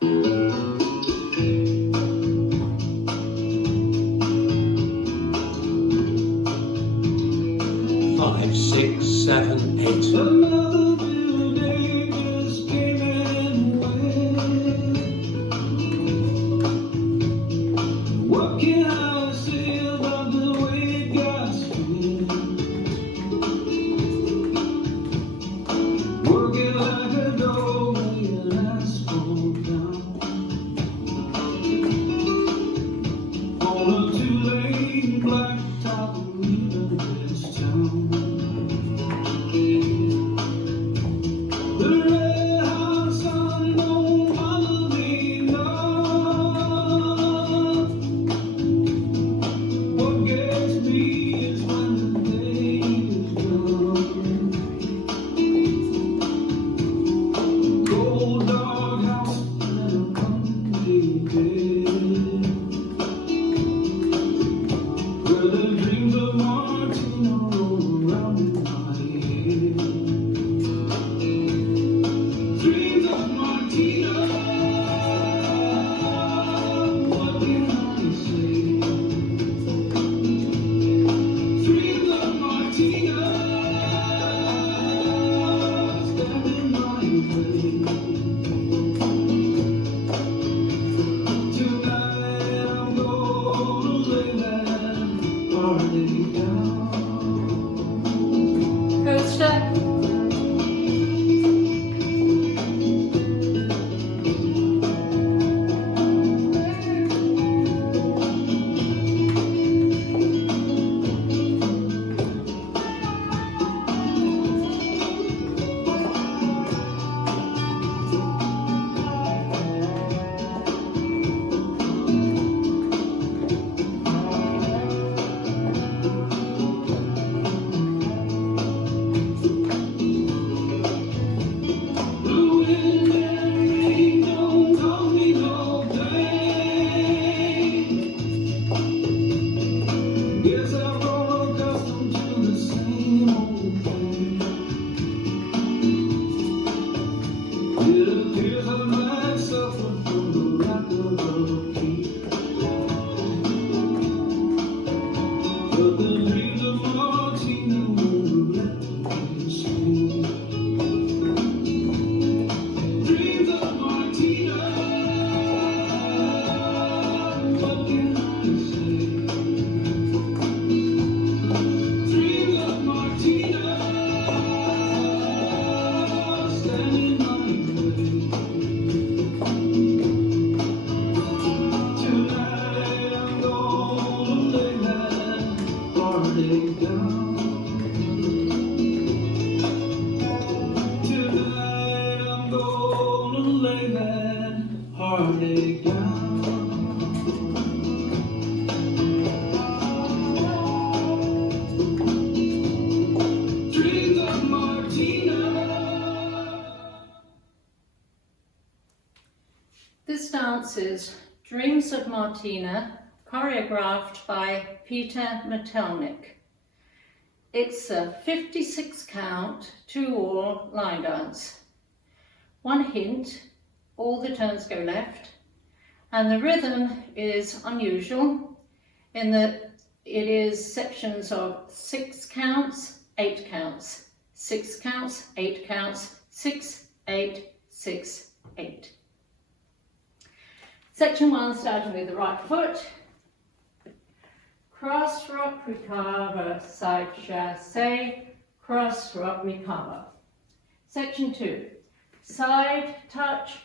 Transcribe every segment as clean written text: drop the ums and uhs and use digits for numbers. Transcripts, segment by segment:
5, 6, 7, 8. Another new day just came and went. What can I say about the way it got spent? Working like a dog, laying asphalt down on a two-lane blacktop leaving this town. The red hot sun don't bother me none. What gets me is when the day is done. Cold dog house and a comfy bed, where the dreams of Martina roll around in my head. Dreams of Martina, what can I say? Dreams of Martina, stand in my way. Tonight I'm gonna lay that heartache down. Coaster. The wind and rain don't cause me no pain. Guess I've grown accustomed to the same old thing. It appears I might suffer from the lack of upkeep, but the dreams of Martina won't let me sleep. Dreams of Martina, what can I say? Dreams of Martina, stand in my way. Tonight I'm gonna lay that heartache down. Tonight I'm gonna lay that heartache down. Dreams of Martina. This dance is Dreams of Martina, choreographed by Peter Metelnik. It's a 56 count, 2/all line dance. One hint, all the turns go left, and the rhythm is unusual in that it is sections of 6 counts, 8 counts, 6 counts, 8 counts, 6, 8, 6, 8. Section 1, starting with the right foot. Cross, rock, recover, side chassé, cross, rock, recover. Section 2, side, touch,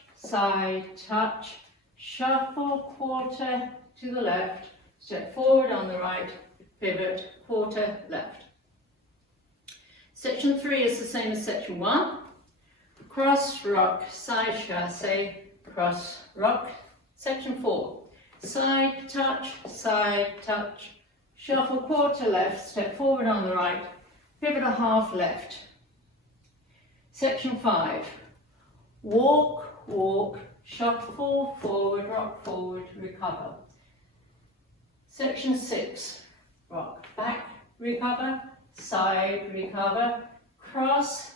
shuffle, quarter to the left, step forward on the right, pivot, quarter, left. Section 3 is the same as section 1. Cross, rock, side chassé, cross, rock. Section 4, side, touch, shuffle, quarter left, step forward on the right, pivot a half left. Section 5, walk, walk, shuffle, forward, rock, forward, recover. Section 6, rock, back, recover, side, recover, cross,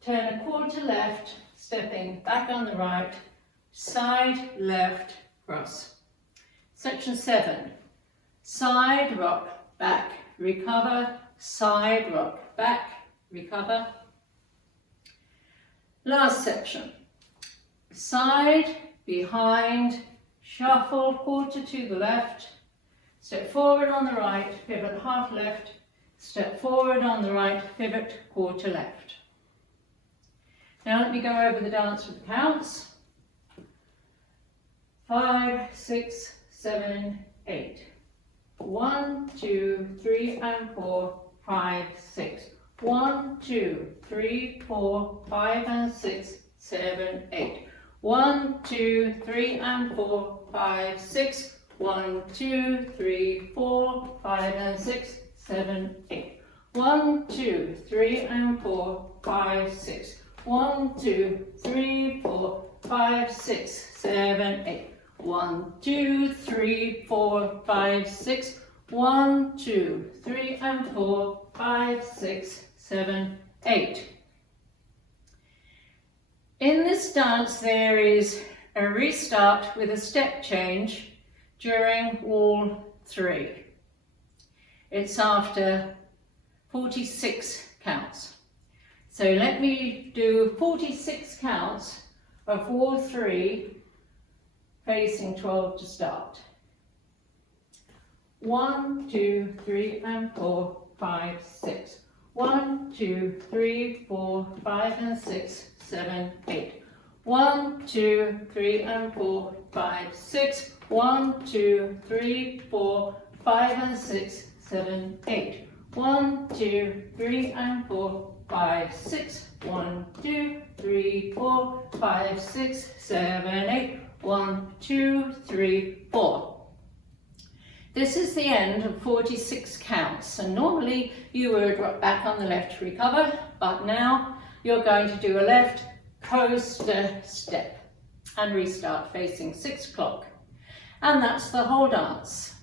turn a quarter left, stepping back on the right, side, left, cross. Section 7, side, rock, back, recover, side, rock, back, recover. Last section, side, behind, shuffle, quarter to the left, step forward on the right, pivot half left, step forward on the right, pivot quarter left. Now let me go over the dance with the counts. 5, 6, 7, 8. 1, 2, 3 and 4, 5, 6. 1, 2, 3, 4, 5 and 6, 7, 8. 1, 2, 3 and 4, 5, 6. 1, 2, 3, 4, 5 and 6, 7, 8. 1, 2, 3 and 4, 5, 6. 1, 2, 3, 4, 5, 6, 7, 8. 1, 2, 3, 4, 5, 6. 1, 2, 3 and 4, 5, 6, 7, 8. In this dance there is a restart with a step change during all 3. It's after 46 counts. So let me do 46 counts of all 3 facing 12 to start. 1, 2, 3 and 4, 5, 6. 1, 2, 3, 4, 5 and 6, 7, 8. 1, 2, 3 and 4, 5, 6. 1, 2, 3, 4, 5 and 6, 7, 8. 1, 2, 3 and 4, 5, 6. 1, 2, 3, 4, 5, 6, 7, 8. 1, 2, 3, 4. This is the end of 46 counts, and normally you would rock back on the left to recover, but now you're going to do a left coaster step and restart facing 6 o'clock. And that's the whole dance.